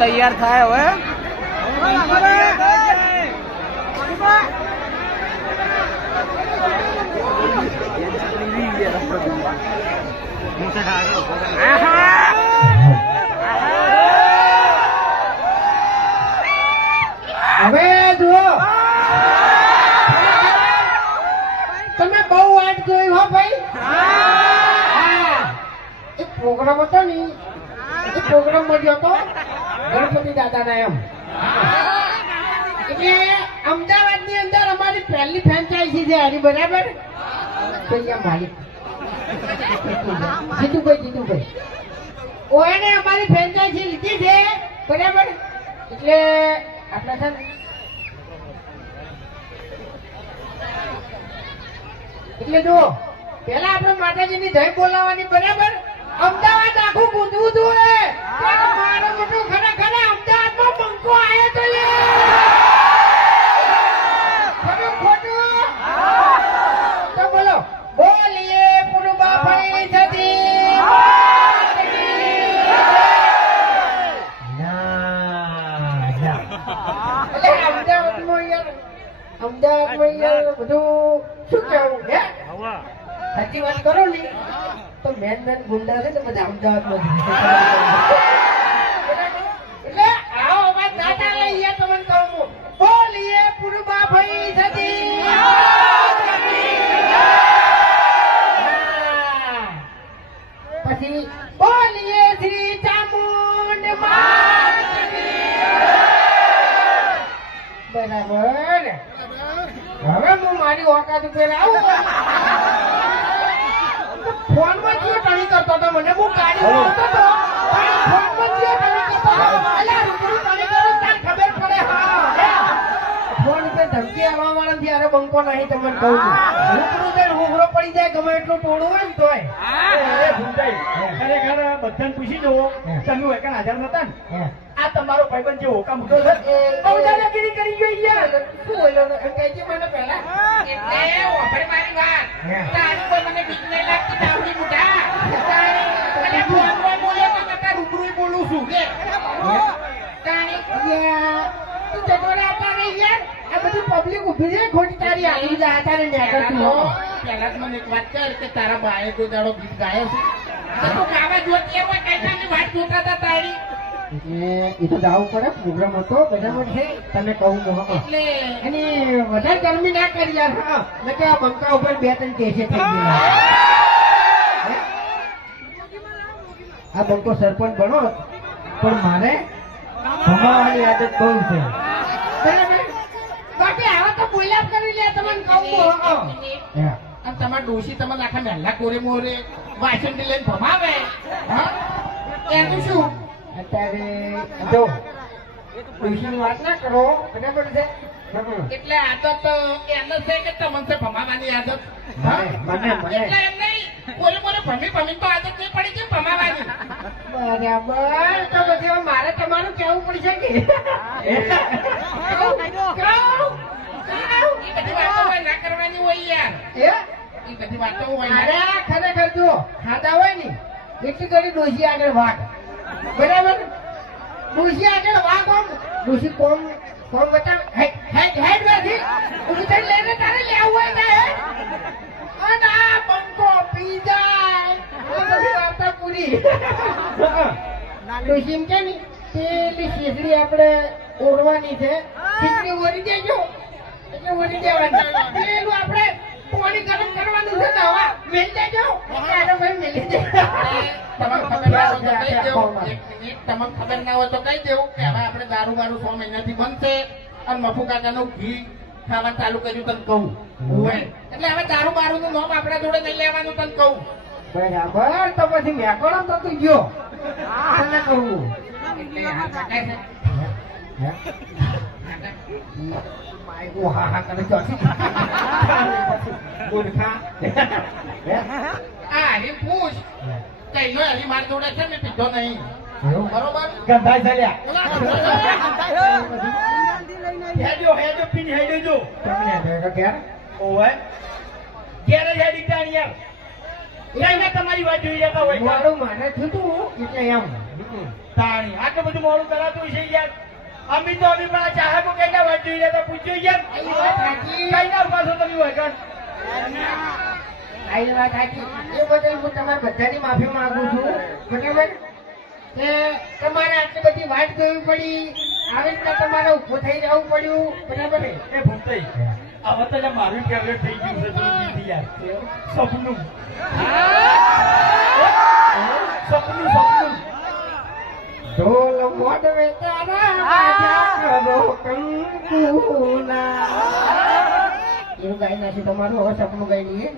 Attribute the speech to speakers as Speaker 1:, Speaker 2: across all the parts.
Speaker 1: તૈયાર થાય હવે.
Speaker 2: તમે બહુ વાટ જોઈ હો ભાઈ. એક પ્રોગ્રામ હતો ને એ પ્રોગ્રામ મળ્યો હતો. ગણપતિ દાદાના એમ. એટલે અમદાવાદની અંદર અમારી પહેલી ફ્રેન્ચાઇઝી છે એની, બરાબર? જીતુભાઈ જીતુભાઈ. ઓએને અમારી ફ્રેન્ચાઇઝી લીધી છે, બરાબર? એટલે આપણે સર એટલે જો પેલા આપણે માતાજીની જય બોલાવવાની, બરાબર? અમદાવાદ આખું ગુંજવું જોઈએ. મારો મોટો ખરેખર અમદાવાદમાં બંકો આવ્યો તો લે ખરું ખોટું? તો બોલો. બોલીએ પુરુબા ફરી સતી ના ના એટલે અમદાવાદમાં યાર અમદાવાદમાં યાર બધું શું કહેવું હે? સાચી વાત કરો ને તો મેન મેન ગુંડા છે ને બધા અમદાવાદમાં મારી ઓકાત ઉપર આવો. ફોનમાં જે ટણી કરતો હતો મને હું ગાડી આવતો હતો. ફોનમાં જે ટણી કરતો હતો રૂબરૂ ટણી કરો તાર ખબર પડે હા. ફોન ઉપર ધમકી આવવા વાળા થી અરે બંકો નહીં તમને કહું છું. રૂબરૂ તે હુગરો પડી જાય ગમે એટલું ટોળું હોય ને તોય.
Speaker 3: એ ભૂમતાઈ, ખરેખર બધાને પૂછી જુઓ. તમે હોય હાજર નતા ને? તમારો ભાઈબંધ જે હોકા મૂક્યો છે? બહુ દાદાગીરી કરી ગયો યાર.
Speaker 2: શું બોલ્યો? એમ કહેજે મને પહેલા.
Speaker 4: એટલે ઓફર મારી વાત તારી કોઈ મને બીક નહીં લાગતી તાવડી મોઢા. અને ફોન પર બોલે તો નકા રૂબરૂ બોલું છું કે તારી
Speaker 2: તું જતો રહે તારે યાર. આ બધી પબ્લિક ઊભી છે ખોટી તારી આલી જાય તારે
Speaker 4: તો પહેલા જ મને એક વાત કર કે તારા બાએ કોઈ દાડો ગીત ગાયો છે? તો ગાવા જોતી હોય કઈ વાત જોતા હતા તારી
Speaker 2: એટલે એ તો જાવું પડે પ્રોગ્રામ હતો બરાબર છે તને કહું હું
Speaker 4: એટલે
Speaker 2: અને વધારે ગરમી ના કરી યાર હા. આ બંકા ઉપર બે ત્રણ કેસે છે? આ બંકો સરપંચ બનો પણ મારે ભમાવાની આદત બહુ છે. બરાબર? બાકી આવા તો બોલ્યા કરી લે તમને કહું હે.
Speaker 4: અને તમારા ડોશી તમારે આખા મહેલા કોરે મોરે વાસણ લઈને ભમાવે. હા? એનું શું?
Speaker 2: અત્યારે જો ટ્યુશન વાત ના કરો બરાબર છે?
Speaker 4: એટલે આદત એમ જ છે કે તમને ભમાવાની આદત. હા?
Speaker 2: મને મને.
Speaker 4: એટલે એમ નહીં કોલે કોલે ભમી ભમી તો આદત નહીં પડી છે ભમાવાની?
Speaker 2: બરાબર તો પછી મારે તમારું કેવું પડશે કે?
Speaker 4: બધી વાતો હોય ના કરવાની હોય યાર.
Speaker 2: એ?
Speaker 4: એ બધી વાતો હોય
Speaker 2: મારે
Speaker 4: ના.
Speaker 2: આ ખરેખર જો ખાતા હોય ને એટલી ઘડી ડોસી આગળ વાગ બરાબર? ડોસી આગળ વા કોમ? ડોસી કોમ કોમ બતા હેડ હેડ વાગી ઊભી થઈને લઈને તારે લેવું હોય હેડ. અને આ બંકો પી જાય. બધી વાર્તા પૂરી. ડોસી એમ કે ને પેલી શીશડી આપણે ઓરવાની છે. શીશડી ઓરી દેજો. એટલે ઓરી દેવાની. પેલું આપણે પાણી ગરમ કરવાનું છે ને હવા મેલ દેજો. એટલે આનો મેલી દે.
Speaker 4: તમને ખબર ના હોય તો કહી દેવું. તમને ખબર ના હોય તો કહી દેવું કે હવે આપણે દારૂ બારૂ સો મહિનાથી બનશે અને મફુ કાકાનું ઘી ખાવાનું ચાલુ કર્યું તને કહું. એટલે હવે દારૂ બારૂ નું નામ આપણા જોડે નહીં લેવાનું તને કહું.
Speaker 2: બરાબર તો પછી મેકોડો તો તું ગયો.
Speaker 4: આ કાકા છે.
Speaker 2: હા હા કરે ચોથી મૂર્ખા હે?
Speaker 4: આ હરી પૂછ. માર જોડે છે ને પીધો નહીં. બરોબર?
Speaker 3: ગંધાઈ ચાલ્યા. હેજો હેજો પીને હેજો
Speaker 2: તમને ભેગો ક્યારે?
Speaker 3: ઓવે. હેડી યાર. એને તમારી વાત જોઈ જતા હોય.
Speaker 2: મારું માને થયું એટલે એમ
Speaker 3: તાણી આટલું બધું મોડું કરાતું છે યાર. અમી તો અમી પણ આ ચાહકો કેટલા વાર જોઈએ તો પૂછ્યું યાર. કઈ ના પાછો તમે વગર
Speaker 2: આ વાત સાચી. એ બદલ હું તમારા બધાની માફી માંગુ છું. બરાબર? કે તમારે આટલી બધી વાત જોવી પડી. આવી રીતના તમારે ઊભું થઈ જવું પડ્યું. બરાબર?
Speaker 3: એ ભૂમતાઈ હવે તો મારું ફેવરેટ થઈ ગયું છે યાર. સપનું. સપનું સપનું.
Speaker 2: ઢોલ મોઢવે તારા બાજા કરો કંકુના. એવું ગાઈ નાખ્યું તમારું હવે સપનું ગાઈ લઈએ.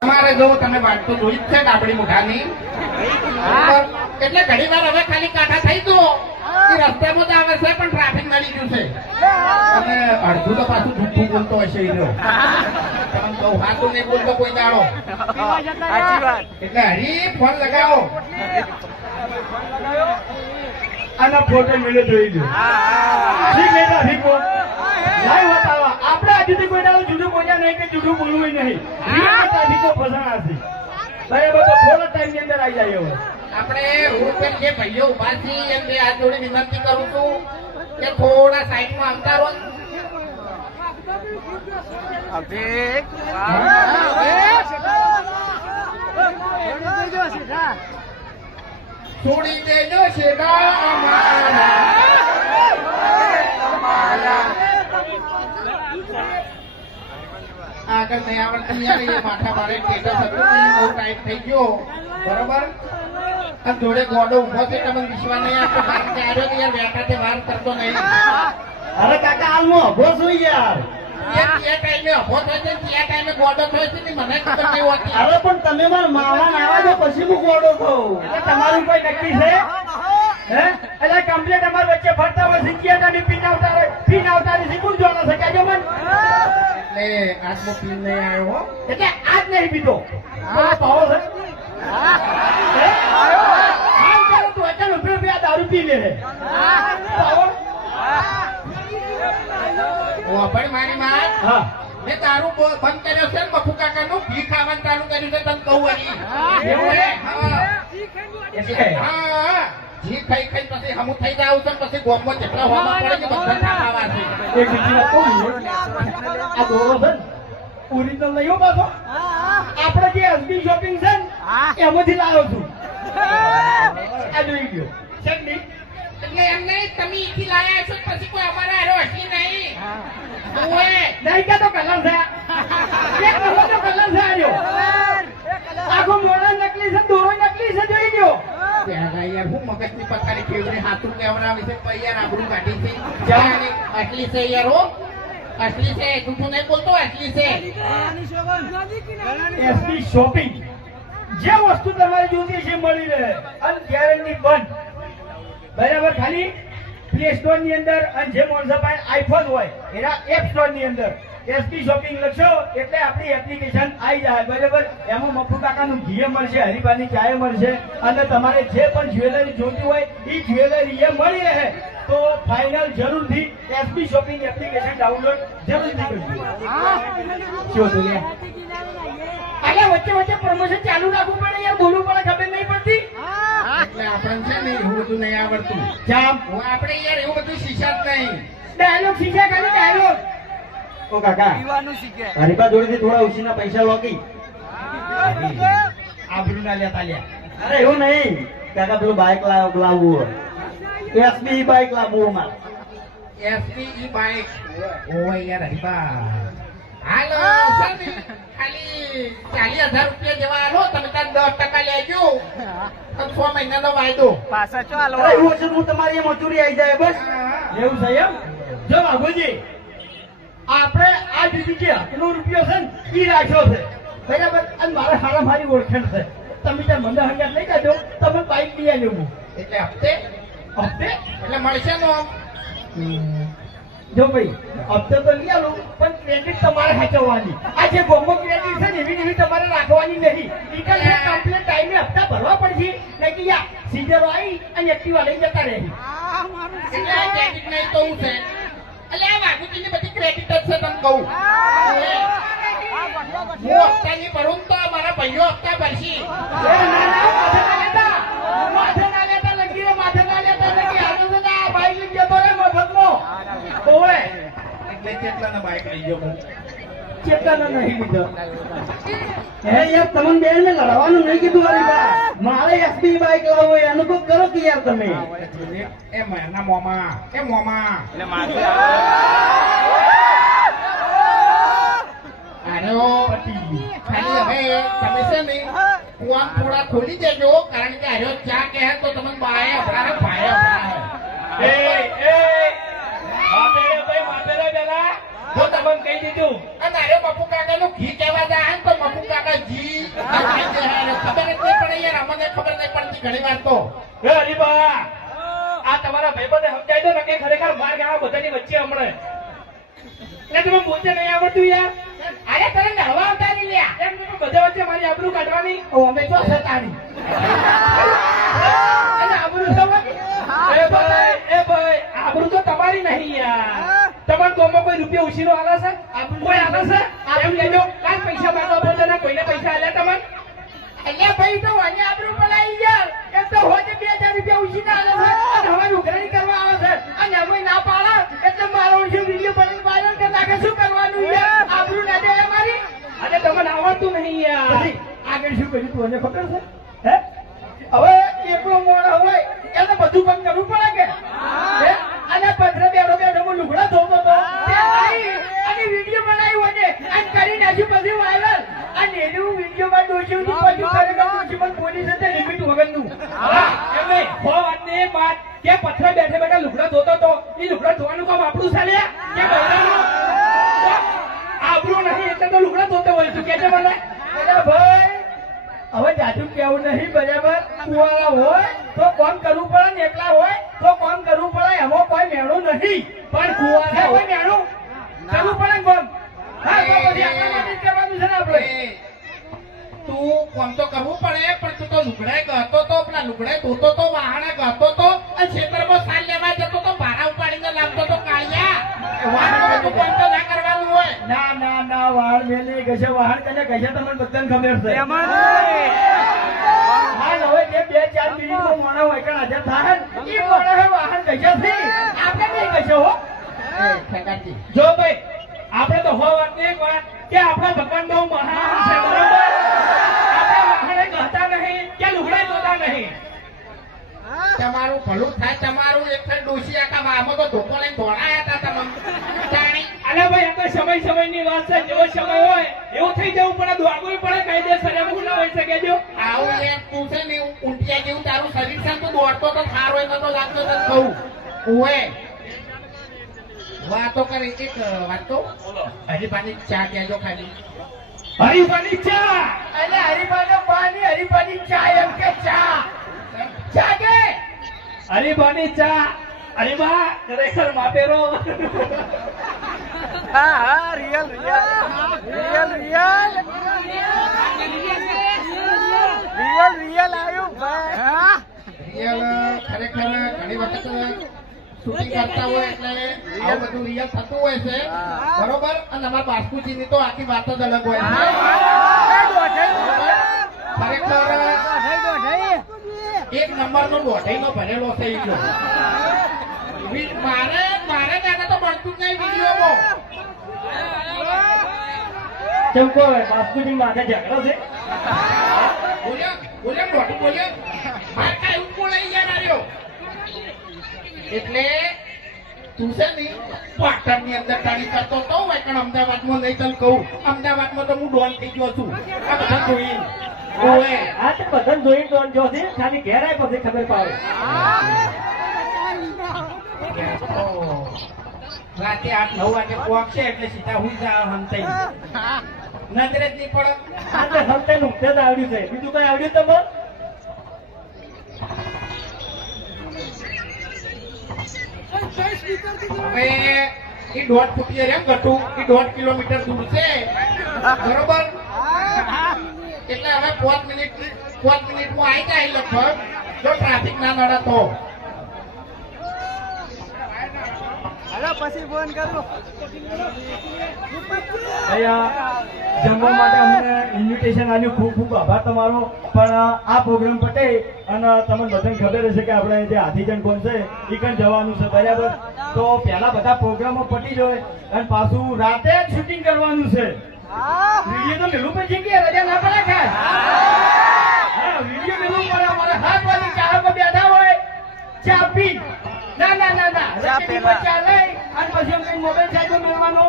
Speaker 4: તમારે જો તમે વાત જોઈ જ છે આપણી મુઠાની. એટલે ઘણી વાર હવે ખાલી કાંઠા થઈ તો રસ્તામાં તો આવે છે પણ ટ્રાફિક મળી ગયું છે. અને અડધું તો પાછું જુઠ્ઠું બોલતો હશે એ નહીં બોલતો કોઈ દાડો. એટલે હરી ફોન લગાવો.
Speaker 3: આના ફોટો મેળો જોઈ લો ઠીક કો લાઈવ બતાવો આપણે હજુ સુધી કોઈ દાડો જુદું બોલ્યા નહીં કે જુદું બોલવું નહીં. રીત ફસાણા છે. સાહેબ તો થોડા ટાઈમની અંદર આવી જાય હવે
Speaker 4: આપણે હું જે ભાઈઓ ઊભા છે એમને હાથ જોડી વિનંતી કરું છું કે થોડા સાઈડમાં આવતા રહો છોડી દેજો શેગા આગળ નહીં આવડે માથા મારે બહુ ટાઈટ થઈ ગયો. બરોબર? અને જોડે ગોડો ઊભો છે તમને વિશ્વા નહીં આપતો કારણ કે યાર બેઠા તે વાર કરતો નહીં.
Speaker 3: અરે કાકા હાલમાં અભો છું યાર.
Speaker 4: ગોડો
Speaker 3: અરે પણ તમે મારા માવા દો પછી હું ગોળો થઉં? તમારું કોઈ નક્કી છે? હે? એટલે કમ્પ્લેટ અમારી વચ્ચે ફરતા હોય શીખ્યા તા પીન આવતા પીન આવતા શીખું જોડો છે મન.
Speaker 4: એટલે આજનો ફિલ્મ નહીં આવ્યો હો.
Speaker 3: એટલે આજ નહીં પીતો બોલો ભાવો છે. આ દારૂ પી લે છે
Speaker 4: મારી માં
Speaker 3: હા.
Speaker 4: મેં તારું બંધ કર્યો છે ને બફુ કાકાનું? ઘી ખાવાનું ચાલુ કર્યું છે તને કહું. એવું હે? હા. ઘી ખાઈ ખાઈ પછી હમુ થઈ જાવ છે પછી ગોમમાં જેટલા હોવા પડે કે બધા ખાવા છે.
Speaker 3: એક બીજી વાત કહું આ દોરો છે ઓરિજિનલ લઈ હો પાછો. આપણે જે એસબી શોપિંગ છે ને એમાંથી લાવ્યો છું. આ જોઈ ગયો છે
Speaker 4: એટલે એમ નહીં તમે ઈથી લાયા છો પછી કોઈ અમારા હારે હસી નહીં. ઓએ.
Speaker 3: નહીં કે તો કલર છે કહો તો કલર છે આર્યો આખો મોડા નકલી છે દોરો નકલી છે જોઈ ગયો
Speaker 4: મગજની પથારી ફેરવીને હાથું કેવડાવે યાર આબરૂ કાઢી છે. યાર, હો આટલી છે બોલતો આટલી છે
Speaker 3: શોપિંગ. જે વસ્તુ તમારે જોતી છે મળી રહે. અને ગેરંટી બંધ બરાબર? ખાલી પ્લે સ્ટોરની અંદર અને જે પાસે આઈફોન હોય એના એપ સ્ટોરની અંદર. એસબી શોપિંગ લખશો એટલે આપણી એપ્લિકેશન આવી જાય બરાબર? એમાં મફુ કાકાનું ઘીએ મળશે હરિભાની ચાય મળશે અને તમારે જે પણ જ્વેલરી જોતી હોય એ જ્વેલરી એ મળી રહે. તો ફાઇનલ જરૂરથી એસપી શોપિંગ એપ્લિકેશન ડાઉનલોડ જરૂરથી કરજો? અલ્યા વચ્ચે વચ્ચે પ્રમોશન ચાલુ રાખવું પડે યાર બોલવું પડે ખબર નહીં પડતી.
Speaker 4: એટલે આપણને છે ને એવું બધું નહીં આવડતું.
Speaker 3: જામ.
Speaker 4: આપણે યાર એવું બધું શીખ્યા જ નહીં.
Speaker 3: ડાયલોગ શીખ્યા ખાલી ડાયલોગ. ઓ કાકા. હરીબા જોડેથી થોડા ઉછીના પૈસા લોકી. આબરૂ ના લેતા લ્યા. અરે એવું નહીં. કાકા પેલું બાઇક લાવ લાવવું એસપી બાઇક લાવવું મારે
Speaker 4: એસપી બાઇક ઓય યાર હરીબા હાલો ખાલી ચાલીસ હજાર રૂપિયા જેવા હાલો તમે ત્યાં દસ ટકા લેજો તો છ મહિનાનો વાયદો.
Speaker 3: અરે એવું છે હું તમારી મજૂરી આવી જાય બસ. એવું છે એમ? જો બાબુજી આપણે આ દીદી જે હકનો રૂપિયો છે ને એ રાખ્યો છે. બરાબર? અને મારે સારા મારી ઓળખાણ છે. તમે ત્યાં મને હંગાત લઈ જાજો તમે બાઈક લઈ આવ્યો હું.
Speaker 4: એટલે હપ્તે?
Speaker 3: હપ્તે?
Speaker 4: એટલે મળશે નો
Speaker 3: જો ભાઈ હપ્તે તો લઈ આવું પણ ક્રેડિટ તમારે સાચવવાની આ જે ગોમો ક્રેડિટ છે ને એવી એવી તમારે રાખવાની નહીં. રિટર્ન છે કમ્પ્લેટ ટાઈમે હપ્તા ભરવા પડશે. નહીં કે યા સીઝરો આવી અને એક્ટિવા લઈ જતા રહે.
Speaker 4: એટલે ક્રેડિટ નહીં તો હું છે? એટલે આ વાઘુજીની બધી ક્રેડિટ જ છે તમને કહું. હું હપ્તા નહીં ભરું તો મારા ભાઈઓ હપ્તા ભરશી.
Speaker 5: ના, ના, ના ના ને
Speaker 4: કેટલાના બાઈક લઈ ગયો
Speaker 5: ચેતના નહીં લીધો. હે યાર તમને બેન ને લડવાનું નહીં કીધું મારી બા. મારે એસબી બાઈક લાવો એ અનુભવ કરો કે યાર તમે.
Speaker 4: એ મેના મોમાં. એ મોમાં. અરે ઓ ખાલી હવે તમે છે ને થોડા ખોલી દેજો કારણ કે હર્યો ચા કહે તો તમે બાએ અભરાવે ભાઈ અભરાવે.
Speaker 5: એ એ. માપેરે ભાઈ માપેરે પેલા. હું તમને કહી દીધું.
Speaker 4: અને અરે બાપુ કાકા નું ઘી કહેવા જાય તો બાપુ કાકા આ. અરે ખબર જ નહીં પડે યાર અમને ખબર નહીં પડતી ઘણી વાર તો.
Speaker 5: હે હરીબા આ તમારા ભાઈબંધને સમજાય દો ને કે ખરેખર માર ગાવા બધાની વચ્ચે હમણે? એટલે તમે બોલતે નહીં આવડતું યાર?
Speaker 4: અરે તને નહવા ઉતારી લ્યા.
Speaker 5: એમ તમે બધા વચ્ચે મારી આબરૂ કાઢવાની?
Speaker 4: ઓ અમે જો સતાડી અને આબરૂ થવાની
Speaker 5: એ ભાઈ એ ભાઈ આબરૂ તો તમારી નહીં યાર. તમારા ગામમાં કોઈ રૂપિયા ઉછીનો આલે છે? કોઈ આલે છે? એમ કહેજો કાલ પૈસા માંગવા બોલતો ને કોઈને પૈસા આલે તમને
Speaker 4: એટલે ભાઈ તો અને આપણું પણ આવી ગયા. એમ તો હોજે બે હજાર રૂપિયા ઉછીના આલે છે. અને હવે ઉઘરાણી કરવા આવે છે. અને અમે ના પાડે. એટલે મારો જે વીડિયો બની વાયરલ કે નાખે શું કરવાનું છે? આપણું ના દે મારી.
Speaker 5: અને તમને આવડતું નહીં યાર.
Speaker 3: આગળ શું કર્યું તું? અને ખબર છે? હે? હવે એકલો મોડ હોય એને બધું પણ કરવું પડે કે? અને પધરે બેઠો બેઠો હું લુગડા ધોતો હતો તે આવી અને વીડિયો બનાવ્યો ને અને કરી નાખ્યું પછી વાયરલ અને એનું પોલીસ લિમિટ વગરનું?
Speaker 5: હા. એક વાત. કે બેઠે બેઠા લુગડા ધોતો તો એ લુગડા ધોવાનું કામ આપણું ચાલ્યા કે બૈરાનું? તો નહીં એટલે તો લુગડા ધોતો હોય તું કહેજે મને?
Speaker 3: ભાઈ હવે જાજુ કેવું નહીં બરાબર? કુવાળા હોય તો કોમ કરવું પડે? ને એકલા હોય તો કોમ કરવું પડે? એવો કોઈ મેળું નહીં.
Speaker 5: પણ કુંવારા
Speaker 3: હોય. મેળું કરવું પડે કોમ હા તો પછી આપણા માટે કરવાનું છે ને આપણે.
Speaker 4: એ, તું કોમ તો કરવું પડે પણ તું તો લુગડાય ગતો તો પેલા લુગડાય ધોતો તો વાહણે ગતો તો અને ખેતરમાં સાલ લેવા જતો તો ભારા ઉપાડીને લાવતો તો કાળિયા. વાહણ બધું કોમ તો ના કરવાનું હોય.
Speaker 3: ના ના ના વાળ મેલી કશે વાહણ કને કશે તમને બધાને ખબર છે. હવે જે બે ચાર મિનિટમાં મોણા હોય કે હાજર થાય ને, છે આપણે નહીં હો.
Speaker 5: જો ભાઈ આપણે તો હો વાત એક વાત કે આપણા ભગવાન બહુ મહાન છે બરોબર આપણે વાહણે ગહતા નહીં કે લુગડા ધોતા નહીં
Speaker 4: તમારું ભલું થાય તમારું એક ડોસી આખા આમાં તો ધોકો લઈને દોડાયા હતા તમે. જાણી.
Speaker 5: ભાઈ આ તો સમય સમયની વાત છે. જેવો સમય હોય એવું થઈ જવું પડે દોડવું પડે કાયદેસર એવું ના હોય શકે જો?
Speaker 4: આવું યાર તું છે ને ઊંટિયા જેવું તારું શરીર છે ને દોડતો તો થાર હોય તો તો લાગતો તો કહું ઓએ વાતો કરી એક વાત. તો હરીફાની ચા કહેજો ખાલી
Speaker 5: હરીફાની ચા?
Speaker 3: અને હરિભાઈ પાણી હરિભાઈ ચા એમ કે ચા. ચા કે?
Speaker 5: હરીફાની ચા હરીફા ખરેખર માપેરો
Speaker 6: હા હા real real real real real real આવ્યું
Speaker 4: રિયલ ખરેખર ઘણી વખત શૂટિંગ કરતા હોય એટલે આવું બધું રિયલ થતું હોય છે બરોબર અને અમારા બાસ્કુજીની તો આખી વાત જ અલગ હોય છે ખરેખર એક નંબરનો નો ભરેલો છે ઈ મારે મારે ત્યાં તો મળતું જ નહીં વિડીયોમાં.
Speaker 5: કેમ કોઈ બાસ્કુજી માથે ઝઘડો છે?
Speaker 4: બોલ્યો બોલ્યો મોટું બોલ્યો. માર કઈ ઉપર લઈ આર્યો. એટલે તું છે ને પાટણની અંદર તાળી કરતો તો પણ અમદાવાદમાં નહીં તને કહું. અમદાવાદમાં તો હું ડોન થઈ ગયો છું. આ બધા જોઈ ઓએ
Speaker 5: આ તો બધન જોઈન ડોન જો છે ખાલી ઘેર આય પછી ખબર પાડે.
Speaker 4: રાતે આઠ નવ વાગે પહોંચશે એટલે સીધા હું જા હંતાઈ નજરે જ નહીં પડે
Speaker 5: આ તો હમતે નુકતે જ આવડ્યું છે. બીજું કઈ આવડ્યું તમને?
Speaker 4: હવે એ દોઢ ફૂટીએ રેમ ઘટું. એ દોઢ કિલોમીટર દૂર છે. બરોબર? પાંચ મિનિટ પાંચ મિનિટમાં આવી જાય લગભગ જો ટ્રાફિક ના નડે તો
Speaker 6: હાલો પછી ફોન કરું
Speaker 5: અહીંયા
Speaker 3: જમવા માટે અમને ઇન્વિટેશન આપ્યું ખૂબ ખૂબ આભાર તમારો પણ આ પ્રોગ્રામ પતે અને તમને બધાને ખબર હશે કે આપણે જે હાથીજન કોણ છે એ કણ જવાનું છે બરાબર તો પહેલા બધા પ્રોગ્રામો પતી જાય અને પાછું રાતે જ શૂટિંગ કરવાનું છે વીડિયો તો મેલું પછી કે રજા ના પડે ખાસ હા વીડિયો મેલું પડે અમારે હાથ વાળી ચા પર બેઠા હોય ચા પી ના ના ના ના
Speaker 1: ચા પીવા.
Speaker 3: ચા લઈ અને પછી અમને મોબાઈલ મેળવાનો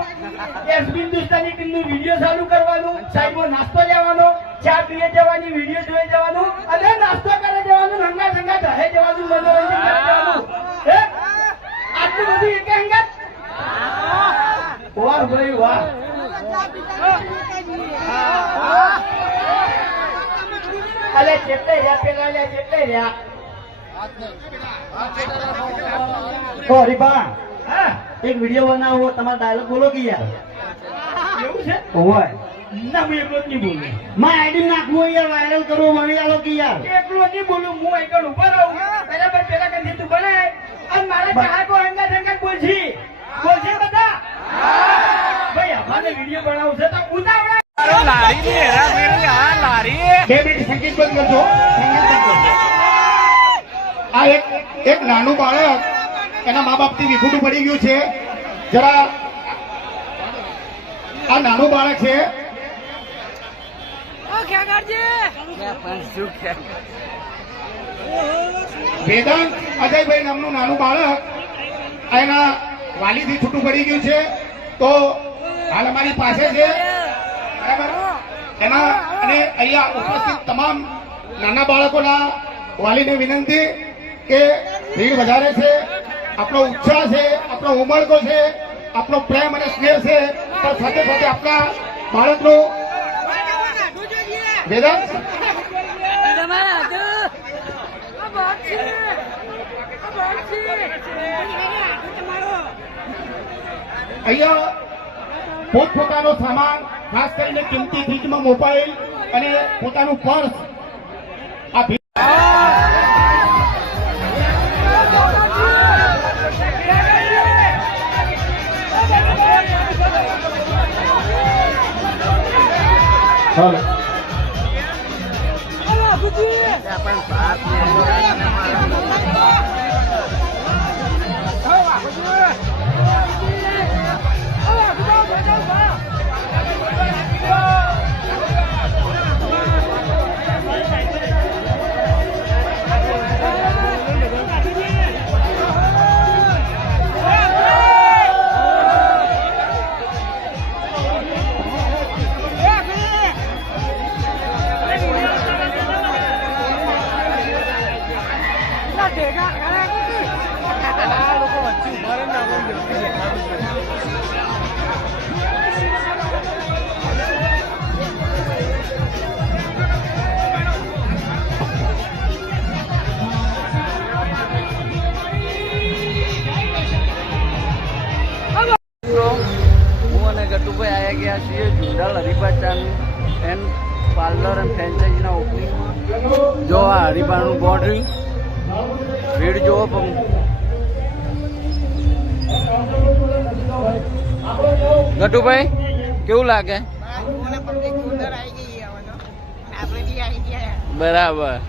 Speaker 3: એસબી હિન્દુસ્તાની ટીમનું વીડિયો ચાલુ કરવાનું સાઈડમાં નાસ્તો લેવાનો ચા પીએ જવાની વીડિયો જોઈ જવાનું અને નાસ્તો કરે જવાનું રંગા રંગા ઘરે જવાનું મનોરંજન કરી આટલું બધું એક અંગત વાહ ભાઈ વાહ અલે રહ્યા પેલા લ્યા જેટલે રહ્યા.
Speaker 6: તો હરીબા એક વીડિયો બનાવો તમારો ડાયલોગ બોલો કે યાર?
Speaker 3: એવું છે?
Speaker 6: હોય.
Speaker 3: ના હું એકલો જ નહીં બોલું.
Speaker 6: માં આઈડી નાખવું યાર વાયરલ કરવો મળી આલો કે યાર.
Speaker 3: એકલો નહીં બોલું હું એકલ ઊભા રહું. બરાબર પેલા કંઈ તું બનાય અને મારા ચાહકો હંગાત હંગાત બોલજી. બોલજી બધા. ભાઈ અમારે વીડિયો બનાવશે તો ઉતાવળે.
Speaker 1: લારી ની હેરાફેરી હા લારી.
Speaker 7: બે મિનિટ સંગીત બંધ કરજો. સંગીત બંધ કરજો. આ એક એક નાનું બાળક એના મા બાપથી વિખુટું પડી ગયું છે. જરા આ નાનું બાળક છે. વેદાંત અજયભાઈ નામનું નાનું બાળક એના વાલીથી છૂટું પડી ગયું છે. તો હાલ અમારી પાસે છે. એના અને અહીંયા ઉપસ્થિત તમામ નાના બાળકોના વાલીને વિનંતી કે ભીડ વધારે છે, આપણો ઉત્સાહ છે, આપણો ઉમળકો છે, આપણો પ્રેમ અને સ્નેહ છે, પણ સાથે સાથે આપણા બાળકનું વેદાંત અહીંયા પોતપોતાનો સામાન ખાસ કરીને કિંમતી ચીજમાં મોબાઈલ અને પોતાનું પર્સ આ ભીડ
Speaker 1: આવ્યા ગયા છીએ Jundal Haribha Chand and parlour and ફ્રેન્ચાઇઝીના ઓપનિંગમાં જો આ હરિભાનું બોર્ડરિંગ ભીડ જુઓ પણ. ગટુભાઈ કેવું લાગે? બરાબર.